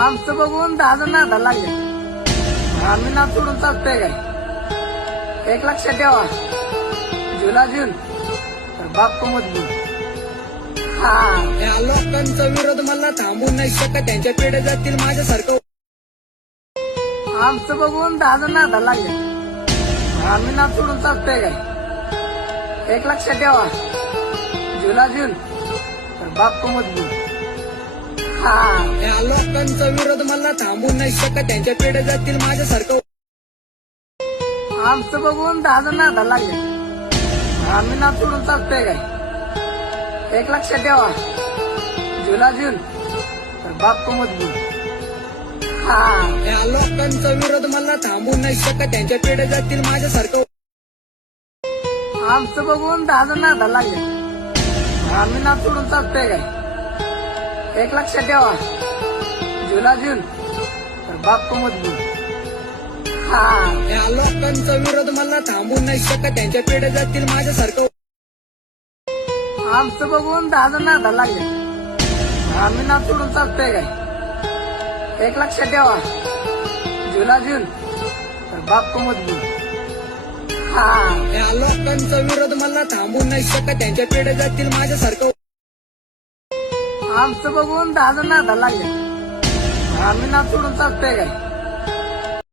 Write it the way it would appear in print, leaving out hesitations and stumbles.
आमचं बघून 10 जण नादाला लागले. आम्ही ना सोडून चालतोय काय? एक लक्षात ठेवा, जुला जून तर बाप्पू मजबूत. या लोकांचा विरोध मला थांबू नाही शकत. त्यांच्या पिढ्या जातील माझ्यासारखं. आमचं बघून 10 जण नादाला लागले. आम्ही ना सोडून चालतोय काय? एक लक्षात ठेवा, जुला जून तर बाप्पू मजबूत. या लोकांचा विरोध मला थांबू नाही शकत. त्यांच्या पिढ्या जातील माझ्यासारखं. आमचं बघून 10 जण नादाला लागले. आम्ही ना सोडून चालतोय काय? एक लक्षात ठेवा, जुला जून तर बाप्पू मजबूत. या लोकांचा विरोध मला थांबू नाही शकत. त्यांच्या पिढ्या जातील माझ्यासारखं. आमचं बघून 10 जण नादाला लागले. आम्ही ना सोडून चालतोय काय? एक लक्षात ठेवा, जुला जून तर बाप्पू मजबूत. या लोकांचा विरोध मला थांबू नाही शकत. त्यांच्या पिढ्या जातील माझ्यासारखं. आमचं बघून 10 जण नादाला लागले. आम्ही ना सोडून चालतोय काय? एक लक्षात ठेवा, जुला जून तर बाप्पू मजबूत. या लोकांचा विरोध मला थांबू नाही शकत. त्यांच्या पिढ्या जातील माझ्यासारखं. आमचं बघून 10 जण नादाला लागले. आम्ही ना सोडून चालतोय काय?